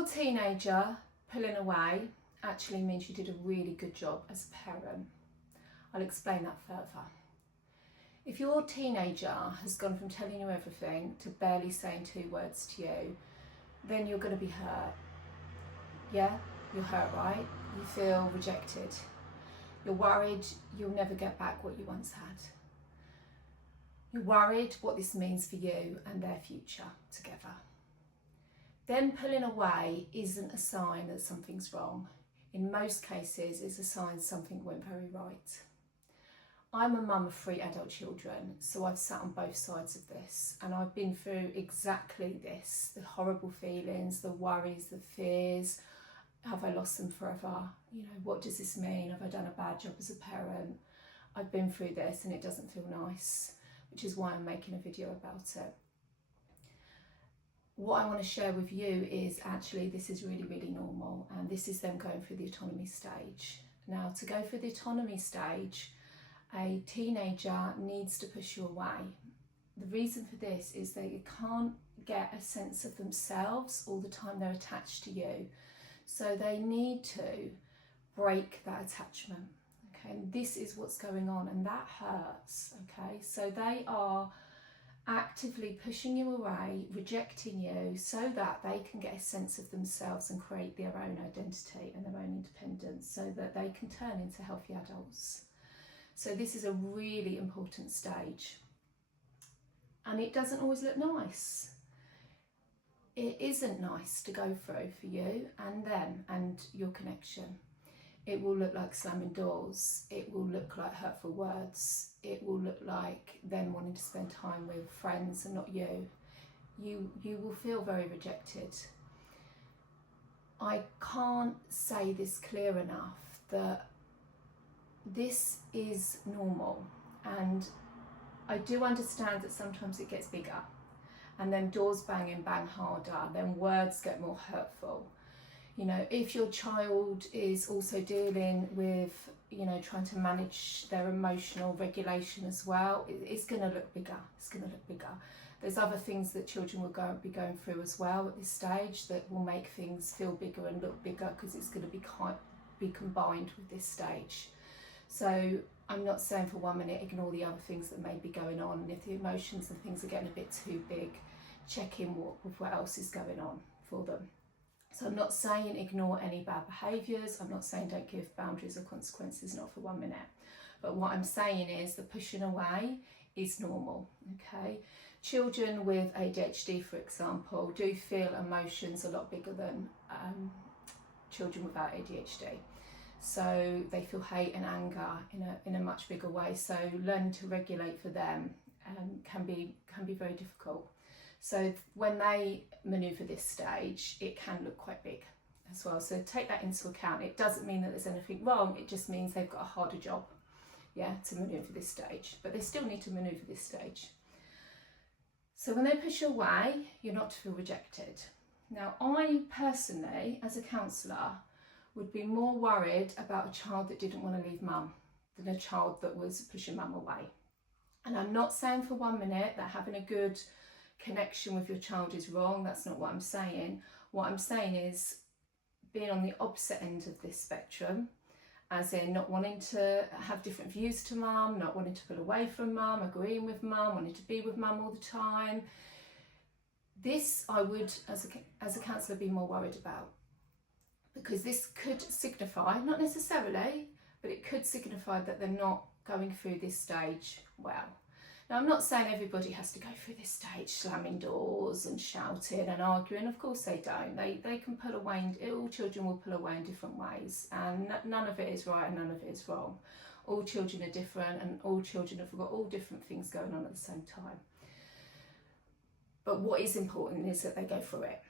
your teenager pulling away actually means you did a really good job as a parent. I'll explain that further. If your teenager has gone from telling you everything to barely saying 2 words to you, then you're going to be hurt. Yeah, you're hurt, right? You feel rejected. You're worried you'll never get back what you once had. You're worried what this means for you and their future together. Them pulling away isn't a sign that something's wrong. In most cases, it's a sign something went very right. I'm a mum of 3 adult children, so I've sat on both sides of this, and I've been through exactly this, the horrible feelings, the worries, the fears. Have I lost them forever? You know, what does this mean? Have I done a bad job as a parent? I've been through this and it doesn't feel nice, which is why I'm making a video about it. What I want to share with you is actually this is really, really normal, and this is them going through the autonomy stage. Now, to go through the autonomy stage, a teenager needs to push you away. The reason for this is that you can't get a sense of themselves all the time they're attached to you. So they need to break that attachment. Okay, and this is what's going on, and that hurts. Okay, so they are actively pushing you away, rejecting you, so that they can get a sense of themselves and create their own identity and their own independence, so that they can turn into healthy adults. So this is a really important stage, and it doesn't always look nice. It isn't nice to go through for you and them and your connection. It will look like slamming doors. It will look like hurtful words. It will look like them wanting to spend time with friends and not you. You will feel very rejected. I can't say this clear enough that this is normal, and I do understand that sometimes it gets bigger, and then doors bang harder, then words get more hurtful. You know, if your child is also dealing with, you know, trying to manage their emotional regulation as well, it's going to look bigger. It's going to look bigger. There's other things that children will be going through as well at this stage that will make things feel bigger and look bigger, because it's going to be combined with this stage. So I'm not saying for 1 minute ignore the other things that may be going on, and if the emotions and things are getting a bit too big, check in with what else is going on for them. So I'm not saying ignore any bad behaviours. I'm not saying don't give boundaries or consequences, not for 1 minute. But what I'm saying is the pushing away is normal, okay? Children with ADHD, for example, do feel emotions a lot bigger than children without ADHD. So they feel hate and anger in a much bigger way. So learning to regulate for them can be very difficult. So when they manoeuvre this stage, it can look quite big as well. So take that into account. It doesn't mean that there's anything wrong. It just means they've got a harder job, yeah, to manoeuvre this stage. But they still need to manoeuvre this stage. So when they push away, you're not to feel rejected. Now, I personally, as a counsellor, would be more worried about a child that didn't want to leave mum than a child that was pushing mum away. And I'm not saying for 1 minute that having a good connection with your child is wrong. That's not what I'm saying. What I'm saying is being on the opposite end of this spectrum, as in not wanting to have different views to mum, not wanting to pull away from mum, agreeing with mum, wanting to be with mum all the time. This I would, as a counsellor, be more worried about, because this could signify, not necessarily, but it could signify that they're not going through this stage well. Now, I'm not saying everybody has to go through this stage, slamming doors and shouting and arguing. Of course they don't. They can pull away, all children will pull away in different ways, and none of it is right and none of it is wrong. All children are different, and all children have got all different things going on at the same time. But what is important is that they go through it.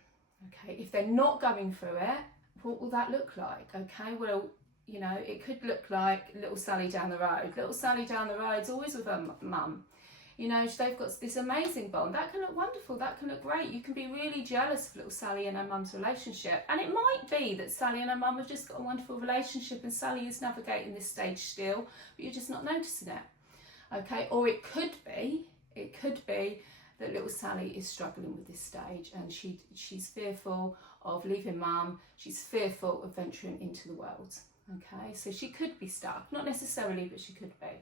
Okay, if they're not going through it, what will that look like? Okay, well, you know, it could look like little Sally down the road. Little Sally down the road's always with her mum. You know, they've got this amazing bond. That can look wonderful. That can look great. You can be really jealous of little Sally and her mum's relationship. And it might be that Sally and her mum have just got a wonderful relationship and Sally is navigating this stage still, but you're just not noticing it. Okay, or it could be that little Sally is struggling with this stage, and she's fearful of leaving mum, she's fearful of venturing into the world. Okay, so she could be stuck, not necessarily, but she could be.